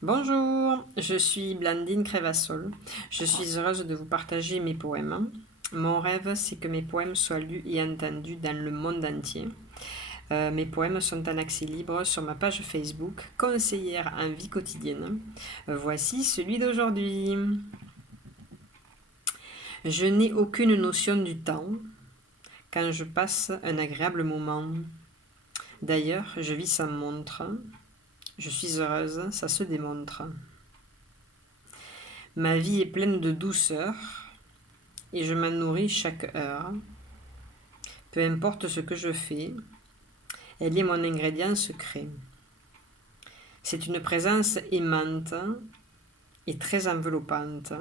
Bonjour, je suis Blandine Crévassol. Je suis heureuse de vous partager mes poèmes. Mon rêve, c'est que mes poèmes soient lus et entendus dans le monde entier. Mes poèmes sont en accès libre sur ma page Facebook, conseillère en vie quotidienne. Voici celui d'aujourd'hui. Je n'ai aucune notion du temps quand je passe un agréable moment. D'ailleurs, je vis sans montre. Je suis heureuse, ça se démontre. Ma vie est pleine de douceur et je m'en nourris chaque heure. Peu importe ce que je fais, elle est mon ingrédient secret. C'est une présence aimante et très enveloppante,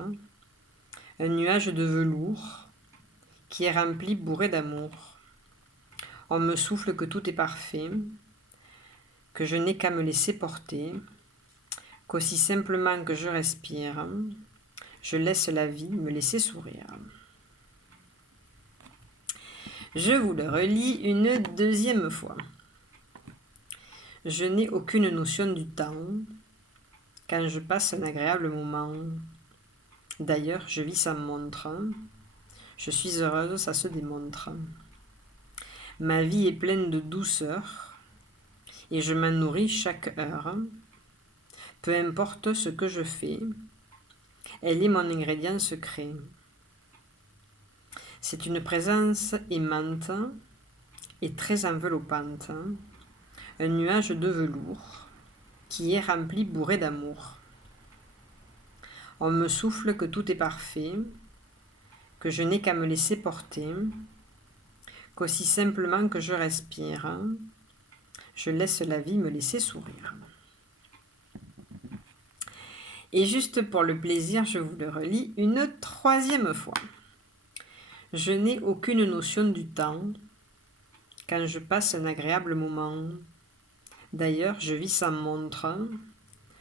un nuage de velours qui est rempli, bourré d'amour. On me souffle que tout est parfait, que je n'ai qu'à me laisser porter, qu'aussi simplement que je respire, je laisse la vie me laisser sourire. Je vous le relis une deuxième fois. Je n'ai aucune notion du temps quand je passe un agréable moment. D'ailleurs, je vis sans montre. Je suis heureuse, ça se démontre. Ma vie est pleine de douceur et je m'en nourris chaque heure. Peu importe ce que je fais, elle est mon ingrédient secret. C'est une présence aimante et très enveloppante, un nuage de velours qui est rempli, bourré d'amour. On me souffle que tout est parfait, que je n'ai qu'à me laisser porter, qu'aussi simplement que je respire, je laisse la vie me laisser sourire. Et juste pour le plaisir, je vous le relis une troisième fois. Je n'ai aucune notion du temps quand je passe un agréable moment. D'ailleurs, je vis sans montre.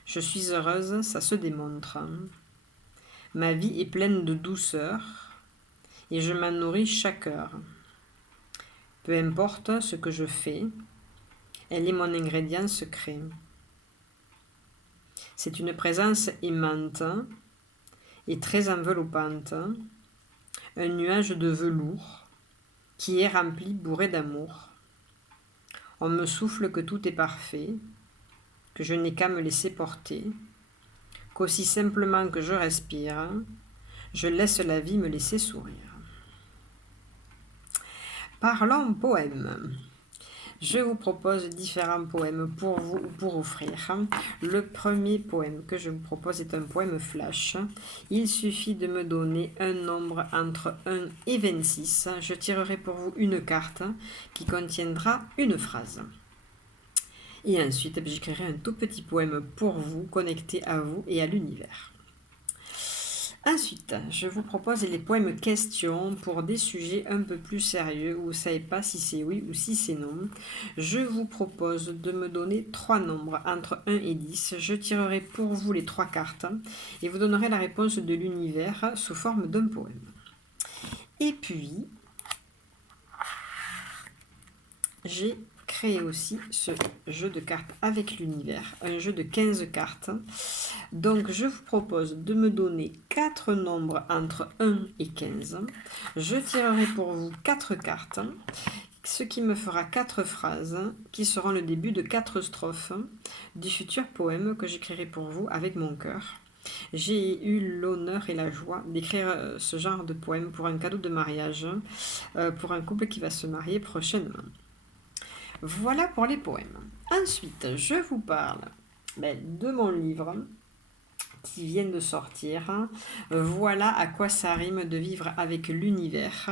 Je suis heureuse, ça se démontre. Ma vie est pleine de douceur et je m'en nourris chaque heure. Peu importe ce que je fais, elle est mon ingrédient secret. C'est une présence aimante et très enveloppante, un nuage de velours qui est rempli, bourré d'amour. On me souffle que tout est parfait, que je n'ai qu'à me laisser porter, qu'aussi simplement que je respire, je laisse la vie me laisser sourire. Parlons poème. Je vous propose différents poèmes pour vous ou pour offrir. Le premier poème que je vous propose est un poème flash. Il suffit de me donner un nombre entre 1 et 26. Je tirerai pour vous une carte qui contiendra une phrase. Et ensuite, j'écrirai un tout petit poème pour vous, connecté à vous et à l'univers. Ensuite, je vous propose les poèmes questions pour des sujets un peu plus sérieux où vous ne savez pas si c'est oui ou si c'est non. Je vous propose de me donner 3 nombres entre 1 et 10. Je tirerai pour vous les 3 cartes et vous donnerez la réponse de l'univers sous forme d'un poème. Et puis, j'ai créé aussi ce jeu de cartes avec l'univers, un jeu de 15 cartes. Donc je vous propose de me donner 4 nombres entre 1 et 15. Je tirerai pour vous 4 cartes, ce qui me fera 4 phrases qui seront le début de 4 strophes du futur poème que j'écrirai pour vous avec mon cœur. J'ai eu l'honneur et la joie d'écrire ce genre de poème pour un cadeau de mariage pour un couple qui va se marier prochainement. Voilà pour les poèmes. Ensuite, je vous parle de mon livre qui vient de sortir. Voilà à quoi ça rime de vivre avec l'univers.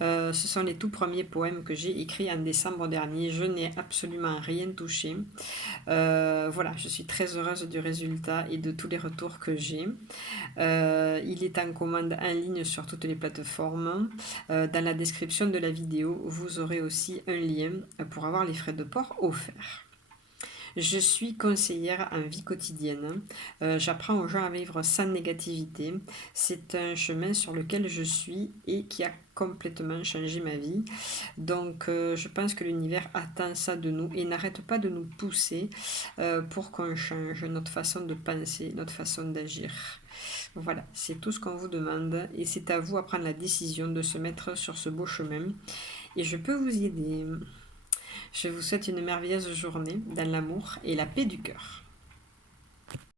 Ce sont les tout premiers poèmes que j'ai écrits en décembre dernier. Je n'ai absolument rien touché. Voilà, je suis très heureuse du résultat et de tous les retours que j'ai. Il est en commande en ligne sur toutes les plateformes. Dans la description de la vidéo, vous aurez aussi un lien pour avoir les frais de port offerts. Je suis conseillère en vie quotidienne. J'apprends aux gens à vivre sans négativité. C'est un chemin sur lequel je suis et qui a complètement changé ma vie. Donc, je pense que l'univers attend ça de nous et n'arrête pas de nous pousser pour qu'on change notre façon de penser, notre façon d'agir. Voilà, c'est tout ce qu'on vous demande et c'est à vous à prendre la décision de se mettre sur ce beau chemin. Et je peux vous y aider. Je vous souhaite une merveilleuse journée dans l'amour et la paix du cœur.